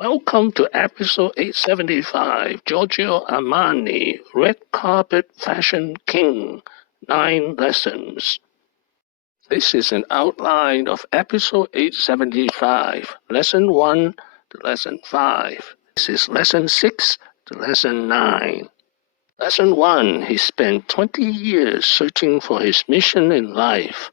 Welcome to episode 875, Giorgio Amani, Red Carpet Fashion King, 9 Lessons. This is an outline of episode 875, Lesson 1 to Lesson 5. This is Lesson 6 to Lesson 9. Lesson 1, he spent 20 years searching for his mission in life.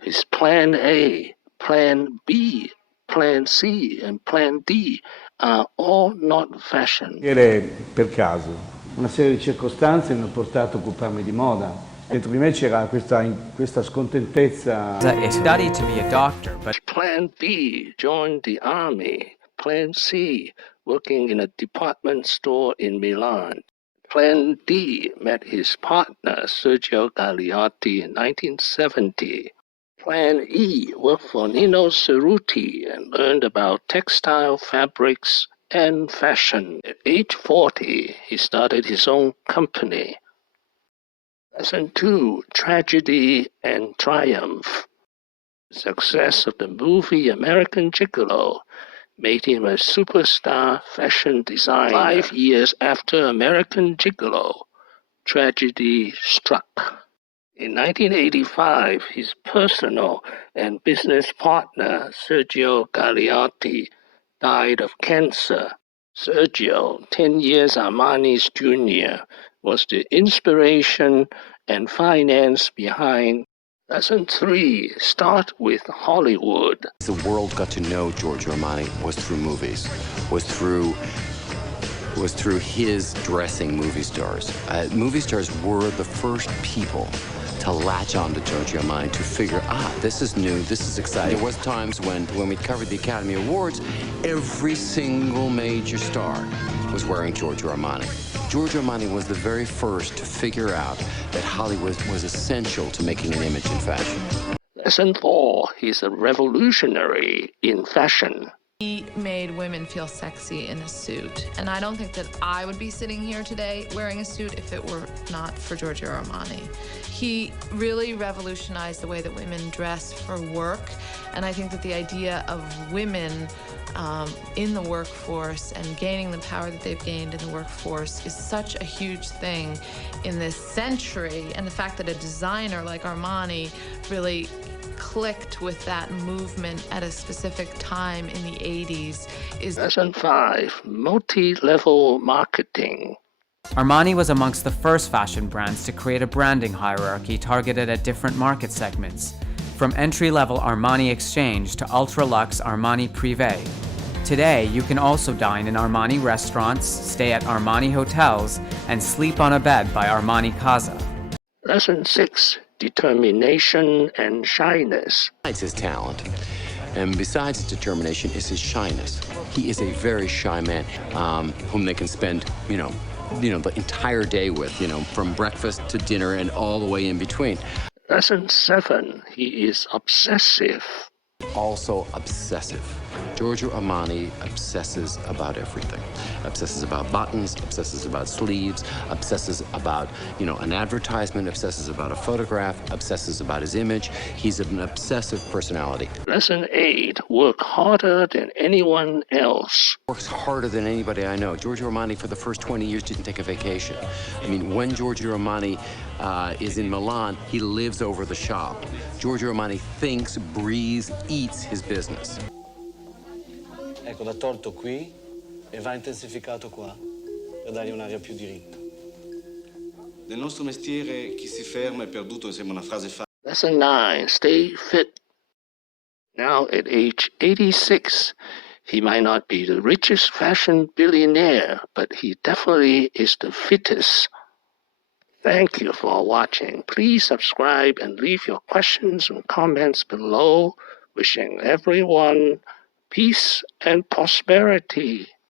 His Plan A, Plan B, Plan C and Plan D are all not fashion. Per caso, una serie di circostanze mi hanno portato a occuparmi di moda. Dentro di me c'era questa scontentezza. I studied to be a doctor, but Plan B, joined the army. Plan C, working in a department store in Milan. Plan D, met his partner Sergio Galeotti in 1970. Plan E, worked for Nino Cerutti and learned about textile fabrics and fashion. At age 40, he started his own company. Lesson 2, Tragedy and Triumph. The success of the movie American Gigolo made him a superstar fashion designer. 5 years after American Gigolo, tragedy struck. In 1985, his personal and business partner, Sergio Galeotti, died of cancer. Sergio, 10 years Armani's junior, was the inspiration and finance behind Lesson 3, start with Hollywood. The world got to know Giorgio Amani was through movies, was through his dressing movie stars. Movie stars were the first people to latch on to Giorgio Amani, to figure, this is new, this is exciting. There was times when we covered the Academy Awards, every single major star was wearing Giorgio Amani. Giorgio Amani was the very first to figure out that Hollywood was essential to making an image in fashion. Lesson 4, he's a revolutionary in fashion. He made women feel sexy in a suit. And I don't think that I would be sitting here today wearing a suit if it were not for Giorgio Armani. He really revolutionized the way that women dress for work. And I think that the idea of women in the workforce and gaining the power that they've gained in the workforce is such a huge thing in this century. And the fact that a designer like Armani really clicked with that movement at a specific time in the 80s is... Lesson 5, Multilevel Marketing. Armani was amongst the first fashion brands to create a branding hierarchy targeted at different market segments, from entry-level Armani Exchange to ultra-luxe Armani Privé. Today, you can also dine in Armani restaurants, stay at Armani hotels, and sleep on a bed by Armani Casa. Lesson 6, Determination and Shyness. Besides his talent, and besides his determination, is his shyness. He is a very shy man, whom they can spend, the entire day with, from breakfast to dinner and all the way in between. Lesson 7, he is obsessive. Also obsessive. Giorgio Amani obsesses about everything. Obsesses about buttons, obsesses about sleeves, obsesses about, an advertisement, obsesses about a photograph, obsesses about his image. He's an obsessive personality. Lesson 8, work harder than anyone else. Works harder than anybody I know. Giorgio Amani, for the first 20 years, didn't take a vacation. When Giorgio Amani is in Milan, he lives over the shop. Giorgio Amani thinks, breathes, eats his business. Ecco, va torto qui e va intensificato qua per dargli un'aria più diritta. Nel nostro mestiere chi si ferma è perduto sembra una frase facile. Lesson 9, stay fit. Now at age 86, he might not be the richest fashion billionaire, but he definitely is the fittest. Thank you for watching. Please subscribe and leave your questions and comments below. Wishing everyone peace and prosperity.